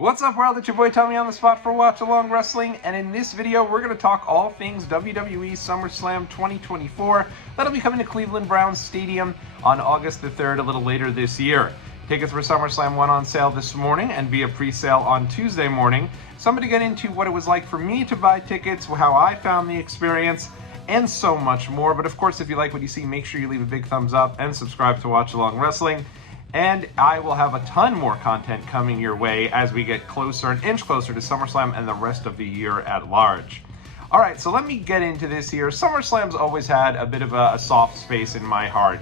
What's up, world? It's your boy Tommy on the spot for Watch Along Wrestling, and in this video we're going to talk all things WWE Summerslam 2024. That'll be coming to Cleveland Browns Stadium on August the 3rd, a little later this year. Tickets for SummerSlam went on sale this morning and via pre-sale on Tuesday morning. So I'm going to get into what it was like for me to buy tickets, how I found the experience, and so much more. But of course, if you like what you see, make sure you leave a big thumbs up and subscribe to Watch Along Wrestling. And I will have a ton more content coming your way as we get closer, an inch closer to SummerSlam and the rest of the year at large. All right, so let me get into this here. SummerSlam's always had a bit of a soft space in my heart,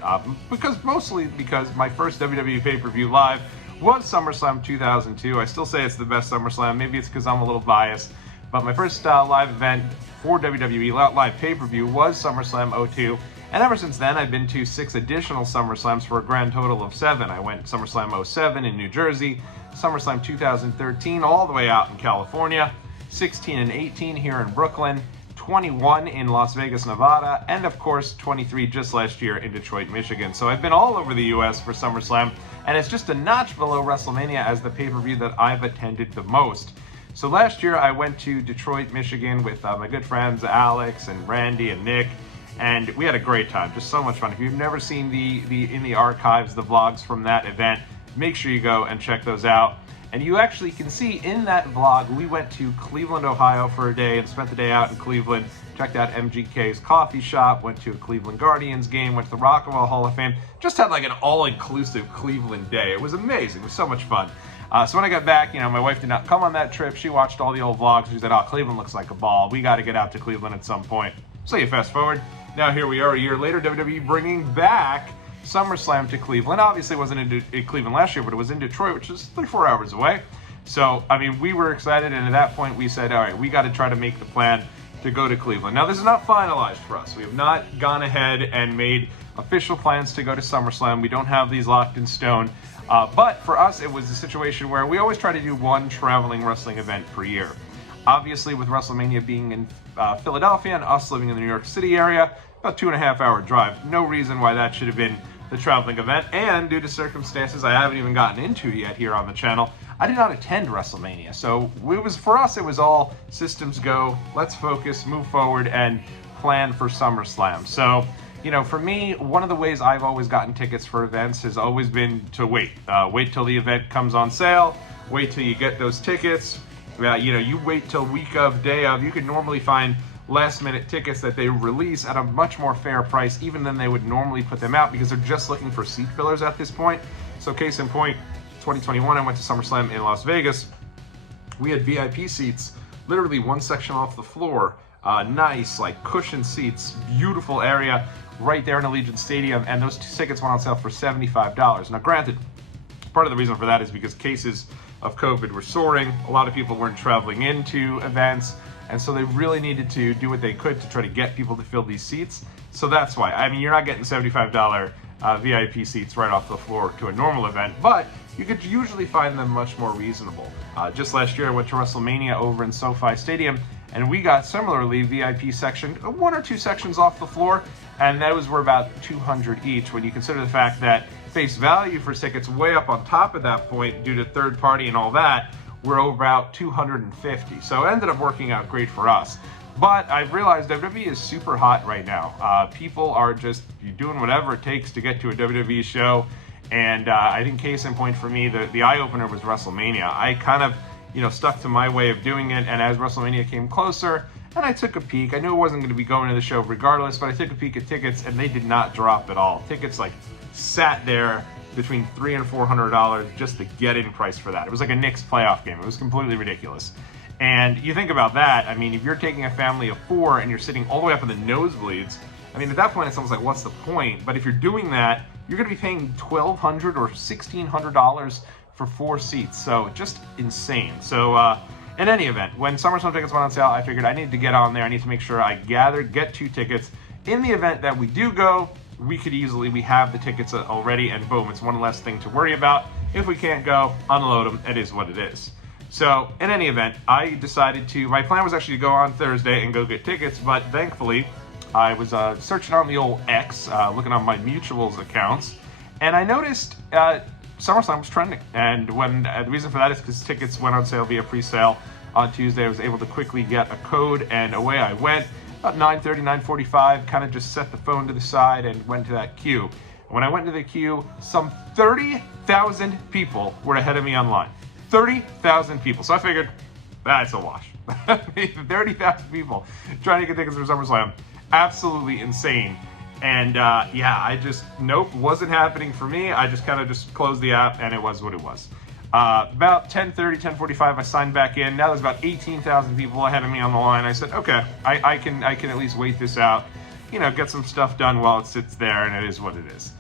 mostly because my first WWE pay-per-view live was SummerSlam 2002. I still say it's the best SummerSlam. Maybe it's because I'm a little biased, but my first live event for WWE live pay-per-view was SummerSlam 02. And ever since then, I've been to 6 additional SummerSlams for a grand total of 7. I went SummerSlam 07 in New Jersey, SummerSlam 2013 all the way out in California, 16 and 18 here in Brooklyn, 21 in Las Vegas, Nevada, and of course 23 just last year in Detroit, Michigan. So I've been all over the US for SummerSlam, and it's just a notch below WrestleMania as the pay-per-view that I've attended the most. So last year I went to Detroit, Michigan with my good friends Alex and Randy and Nick, and we had a great time, just so much fun. If you've never seen the in the archives, the vlogs from that event, make sure you go and check those out. And you actually can see in that vlog, we went to Cleveland, Ohio for a day and spent the day out in Cleveland, checked out MGK's coffee shop, went to a Cleveland Guardians game, went to the Rockaway Hall of Fame, just had like an all-inclusive Cleveland day. It was amazing, it was so much fun. So when I got back, my wife did not come on that trip. She watched all the old vlogs. She said, oh, Cleveland looks like a ball. We got to get out to Cleveland at some point. So you fast forward. Now here we are a year later, WWE bringing back SummerSlam to Cleveland. Obviously it wasn't in Cleveland last year, but it was in Detroit, which is 3-4 hours away. So, we were excited, and at that point we said, all right, we got to try to make the plan to go to Cleveland. Now this is not finalized for us. We have not gone ahead and made official plans to go to SummerSlam. We don't have these locked in stone. But for us, it was a situation where we always try to do one traveling wrestling event per year. Obviously, with WrestleMania being in Philadelphia and us living in the New York City area, about 2.5-hour drive. No reason why that should have been the traveling event. And due to circumstances I haven't even gotten into yet here on the channel, I did not attend WrestleMania. So for us, it was all systems go, let's focus, move forward, and plan for SummerSlam. So, for me, one of the ways I've always gotten tickets for events has always been to wait. Wait till the event comes on sale, wait till you get those tickets. You wait till week of, day of. You can normally find last-minute tickets that they release at a much more fair price even than they would normally put them out, because they're just looking for seat fillers at this point. So case in point, 2021 I went to SummerSlam in Las Vegas. We had VIP seats, literally one section off the floor, nice like cushion seats, beautiful area right there in Allegiant Stadium, and those tickets went on sale for $75. Now granted, part of the reason for that is because cases of COVID were soaring. A lot of people weren't traveling into events, and so they really needed to do what they could to try to get people to fill these seats. So that's why. You're not getting $75 VIP seats right off the floor to a normal event, but you could usually find them much more reasonable. Just last year, I went to WrestleMania over in SoFi Stadium, and we got similarly VIP section, 1 or 2 sections off the floor, and those were about $200 each. When you consider the fact that face value for tickets way up on top of that point due to third party and all that, we're over about $250. So it ended up working out great for us. But I've realized WWE is super hot right now. People are just doing whatever it takes to get to a WWE show. And I think case in point for me, the eye-opener was WrestleMania. I kind of, stuck to my way of doing it. And as WrestleMania came closer, and I took a peek, I knew I wasn't going to be going to the show regardless, but I took a peek at tickets, and they did not drop at all. Tickets sat there between $300 and $400 just the get-in price for that. It was like a Knicks playoff game. It was completely ridiculous. And you think about that, if you're taking a family of 4 and you're sitting all the way up in the nosebleeds, at that point it's almost like, what's the point? But if you're doing that, you're going to be paying $1,200 or $1,600 for 4 seats. So just insane. So in any event, when SummerSlam tickets went on sale, I figured I needed to get on there. I need to make sure I get 2 tickets. In the event that we do go, we have the tickets already, and boom, it's one less thing to worry about. If we can't go, unload them. It is what it is. So in any event, I decided my plan was actually to go on Thursday and go get tickets, but thankfully I was searching on the old X, looking on my mutuals accounts, and I noticed SummerSlam was trending. And when the reason for that is because tickets went on sale via pre-sale on Tuesday. I was able to quickly get a code, and away I went. About 9:30, 9:45, kind of just set the phone to the side and went to that queue. When I went to the queue, some 30,000 people were ahead of me online. 30,000 people. So I figured, that's a wash. 30,000 people trying to get tickets for SummerSlam. Absolutely insane. And yeah, I just, nope, wasn't happening for me. I just kind of just closed the app, and it was what it was. About 10:30, 10:45, I signed back in. Now there's about 18,000 people ahead of me on the line. I said, okay, I can at least wait this out, you know, get some stuff done while it sits there, and it is what it is.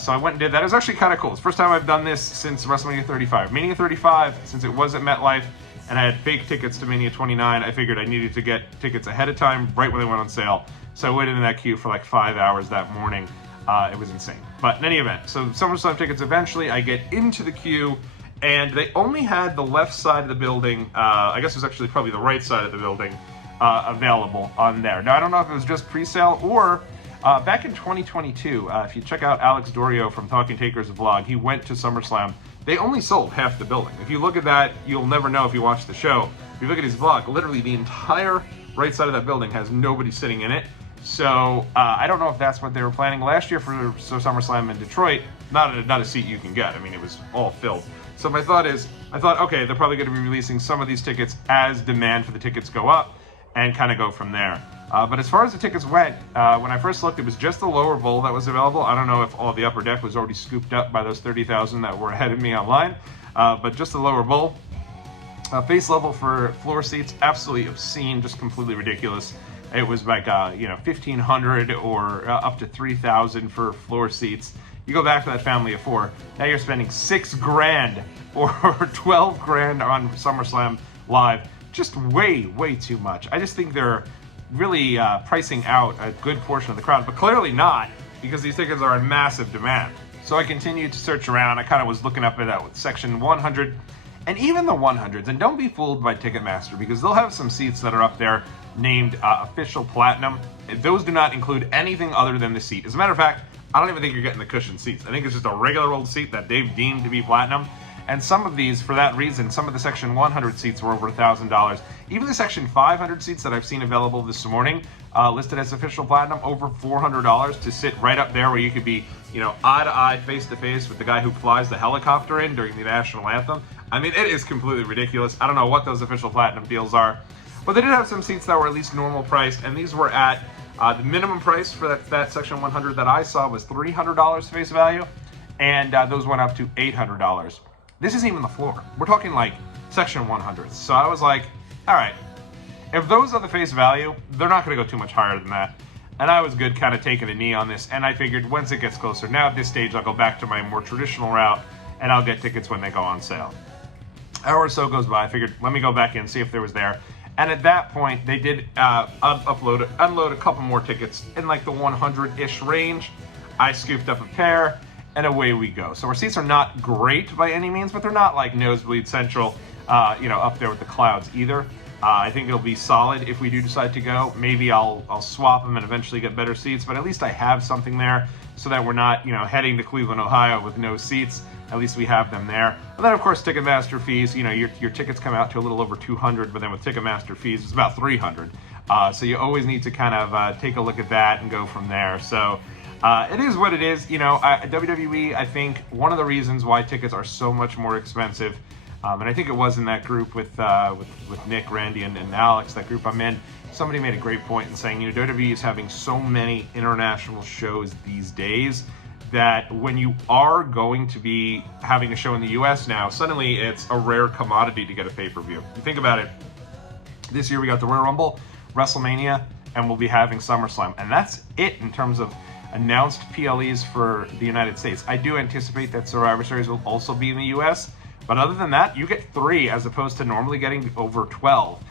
So I went and did that. It was actually kind of cool. It's the first time I've done this since WrestleMania 35. Mania 35, since it was at MetLife, and I had fake tickets to Mania 29, I figured I needed to get tickets ahead of time, right when they went on sale. So I waited in that queue for like 5 hours that morning. It was insane. But in any event, so SummerSlam tickets, eventually I get into the queue, and they only had the left side of the building, I guess it was actually probably the right side of the building, available on there. Now, I don't know if it was just pre-sale or back in 2022, if you check out Alex Dorio from Talking Taker's vlog, he went to SummerSlam. They only sold half the building. If you look at that, you'll never know if you watch the show. If you look at his vlog, literally the entire right side of that building has nobody sitting in it. So I don't know if that's what they were planning. Last year for SummerSlam in Detroit, not a seat you can get. I mean, it was all filled. So my thought is, okay, they're probably going to be releasing some of these tickets as demand for the tickets go up, and kind of go from there. But as far as the tickets went, when I first looked, it was just the lower bowl that was available. I don't know if all the upper deck was already scooped up by those 30,000 that were ahead of me online, but just the lower bowl. Face level for floor seats, absolutely obscene, just completely ridiculous. It was like, you know, 1,500 or up to 3,000 for floor seats. You go back to that family of four, now you're spending $6 grand or 12 grand on SummerSlam Live. Just way too much. I just think they're really pricing out a good portion of the crowd, but clearly not, because these tickets are in massive demand. So I continued to search around. I kind of was looking up at that with section 100, and even the 100s. And don't be fooled by Ticketmaster, because they'll have some seats that are up there named Official Platinum. Those do not include anything other than the seat. As a matter of fact, I don't even think you're getting the cushioned seats. I think it's just a regular old seat that they've deemed to be platinum. And some of these, for that reason, some of the Section 100 seats were over $1,000. Even the Section 500 seats that I've seen available this morning, listed as Official Platinum, over $400 to sit right up there where you could be, you know, eye-to-eye, face-to-face with the guy who flies the helicopter in during the national anthem. I mean, it is completely ridiculous. I don't know what those Official Platinum deals are. But they did have some seats that were at least normal priced, and these were at the minimum price for that Section 100 that I saw was $300 face value, and those went up to $800. This isn't even the floor. We're talking like Section 100s. So I was like, all right, if those are the face value, they're not going to go too much higher than that. And I was good kind of taking a knee on this, and I figured once it gets closer, now at this stage, I'll go back to my more traditional route, and I'll get tickets when they go on sale. Hour or so goes by, I figured, let me go back in, see if there was there. And at that point, they did unload a couple more tickets in like the 100-ish range. I scooped up a pair, and away we go. So our seats are not great by any means, but they're not like nosebleed central, you know, up there with the clouds either. I think it'll be solid if we do decide to go. Maybe I'll swap them and eventually get better seats, but at least I have something there so that we're not, you know, heading to Cleveland, Ohio with no seats. At least we have them there. And then, of course, Ticketmaster fees. You know, your tickets come out to a little over $200, but then with Ticketmaster fees, it's about $300. So you always need to kind of take a look at that and go from there. So it is what it is. You know, WWE, I think one of the reasons why tickets are so much more expensive, and I think it was in that group with Nick, Randy, and Alex, that group I'm in, somebody made a great point in saying, you know, WWE is having so many international shows these days that when you are going to be having a show in the US now, suddenly it's a rare commodity to get a pay-per-view. You think about it, this year we got the Royal Rumble, WrestleMania, and we'll be having SummerSlam. And that's it in terms of announced PLEs for the United States. I do anticipate that Survivor Series will also be in the US, but other than that, you get 3 as opposed to normally getting over 12.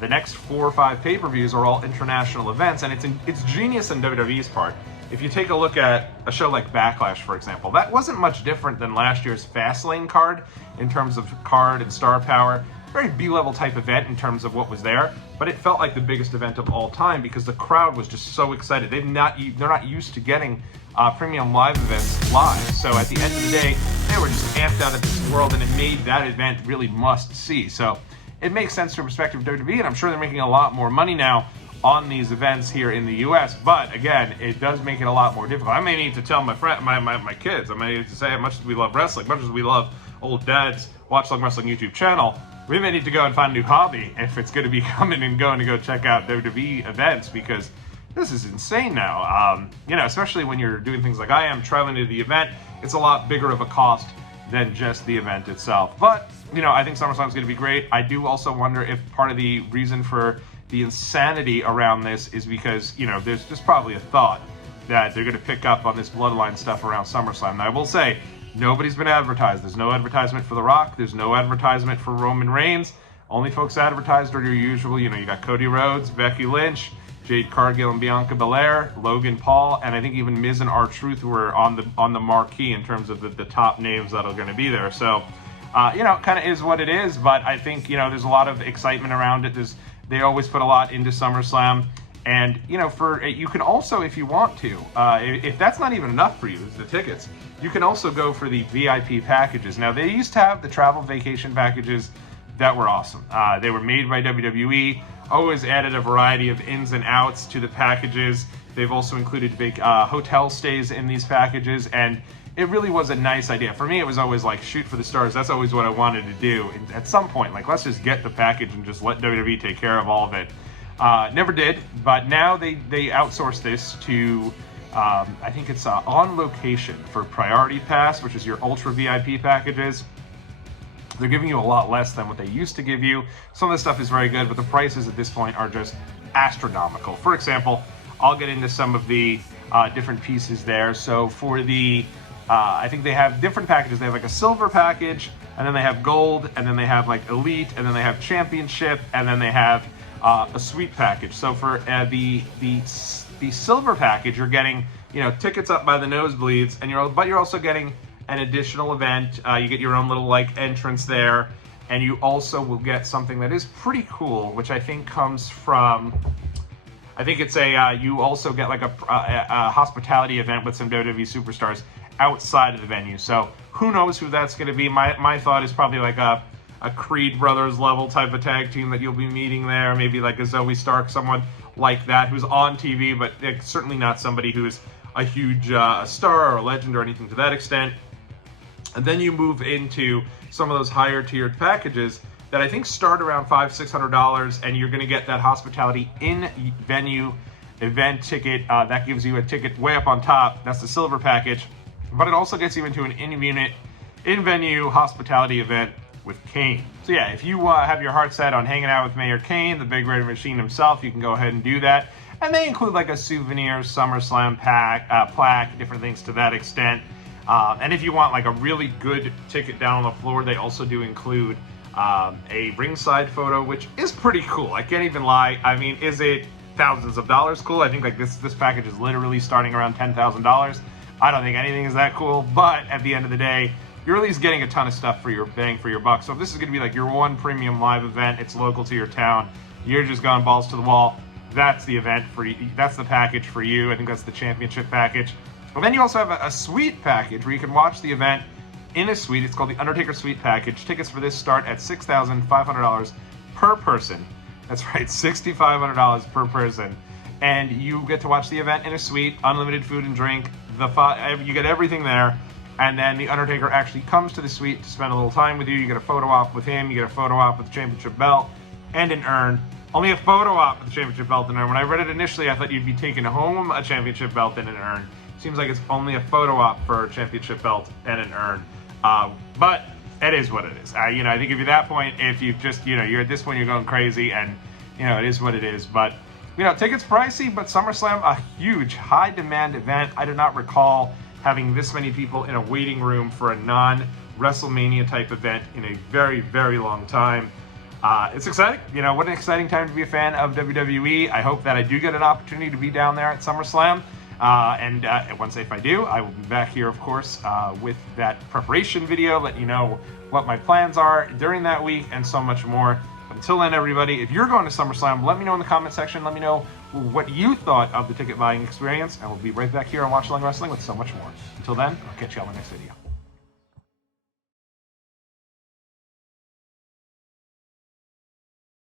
The next 4 or 5 pay-per-views are all international events, and it's genius on WWE's part. If you take a look at a show like Backlash, for example, that wasn't much different than last year's Fastlane card in terms of card and star power. Very B-level type event in terms of what was there, but it felt like the biggest event of all time because the crowd was just so excited. They're not used to getting premium live events live. So at the end of the day, they they were just amped out of this world, and it made that event really must-see. So it makes sense from the perspective of WWE, and I'm sure they're making a lot more money now on these events here in the U.S., but again, it does make it a lot more difficult. I may need to tell my kids, I may need to say, as much as we love wrestling, much as we love old dad's Watch Long Wrestling YouTube channel, we may need to go and find a new hobby if it's going to be coming and going to go check out WWE events, because this is insane now. Especially when you're doing things like I am, traveling to the event, it's a lot bigger of a cost than just the event itself. But, I think SummerSlam is going to be great. I do also wonder if part of the reason for the insanity around this is because, there's just probably a thought that they're going to pick up on this bloodline stuff around SummerSlam. Now, I will say, nobody's been advertised. There's no advertisement for The Rock. There's no advertisement for Roman Reigns. Only folks advertised are your usual, you got Cody Rhodes, Becky Lynch, Jade Cargill and Bianca Belair, Logan Paul, and I think even Miz and R-Truth were on the marquee in terms of the top names that are going to be there. So, kind of is what it is, but I think, there's a lot of excitement around it. They always put a lot into SummerSlam, and, you can also, if you want to, if that's not even enough for you, the tickets, you can also go for the VIP packages. Now, they used to have the travel vacation packages that were awesome. They were made by WWE, always added a variety of ins and outs to the packages. They've also included hotel stays in these packages, and it really was a nice idea. For me, it was always like, shoot for the stars. That's always what I wanted to do. And at some point, let's just get the package and just let WWE take care of all of it. Never did, but now they outsource this to, I think it's On Location for Priority Pass, which is your Ultra VIP packages. They're giving you a lot less than what they used to give you. Some of the stuff is very good, but the prices at this point are just astronomical. For example, I'll get into some of the different pieces there. So for the, I think they have different packages. They have like a silver package, and then they have gold, and then they have like elite, and then they have championship, and then they have a suite package. So for the silver package, you're getting, tickets up by the nosebleeds, and you're also getting an additional event. You get your own little entrance there, and you also will get something that is pretty cool, which I think comes from, I think it's you also get like a hospitality event with some WWE superstars outside of the venue. So who knows who that's going to be. My thought is probably like a Creed Brothers level type of tag team that you'll be meeting there, maybe like a Zoe Stark, someone like that who's on TV, but certainly not somebody who's a huge star or a legend or anything to that extent. And then you move into some of those higher tiered packages that I think start around $500-600, and you're going to get that hospitality in venue event ticket. That gives you a ticket way up on top. That's the silver package, but it also gets you into an in-venue hospitality event with Kane. So yeah, if you have your heart set on hanging out with Mayor Kane, the Big Red Machine himself, you can go ahead and do that. And they include like a souvenir SummerSlam plaque, different things to that extent. And if you want like a really good ticket down on the floor, they also do include a ringside photo, which is pretty cool. I can't even lie. I mean, is it thousands of dollars cool? I think like this package is literally starting around $10,000. I don't think anything is that cool, but at the end of the day, you're at least getting a ton of stuff for your bang for your buck. So if this is going to be like your one premium live event, it's local to your town, you're just going balls to the wall, that's the event for you. That's the package for you. I think that's the championship package. But then you also have a suite package where you can watch the event in a suite. It's called the Undertaker Suite Package. Tickets for this start at $6,500 per person. That's right, $6,500 per person. And you get to watch the event in a suite, unlimited food and drink. You get everything there. And then the Undertaker actually comes to the suite to spend a little time with you. You get a photo op with him. You get a photo op with the championship belt and an urn. Only a photo op with the championship belt and an urn. When I read it initially, I thought you'd be taking home a championship belt and an urn. Seems like it's only a photo op for a championship belt and an urn. But it is what it is. I think if you're at that point, if you just, you're at this point, you're going crazy, and, it is what it is. But, tickets pricey, but SummerSlam, a huge, high-demand event. I do not recall having this many people in a waiting room for a non-WrestleMania type event in a very, very long time. It's exciting. What an exciting time to be a fan of WWE. I hope that I do get an opportunity to be down there at SummerSlam. And once if I do, I will be back here, of course, with that preparation video, letting you know what my plans are during that week and so much more. But until then, everybody, if you're going to SummerSlam, let me know in the comment section. Let me know what you thought of the ticket buying experience, and we'll be right back here on Watch Along Wrestling with so much more. Until then, I'll catch you on the next video.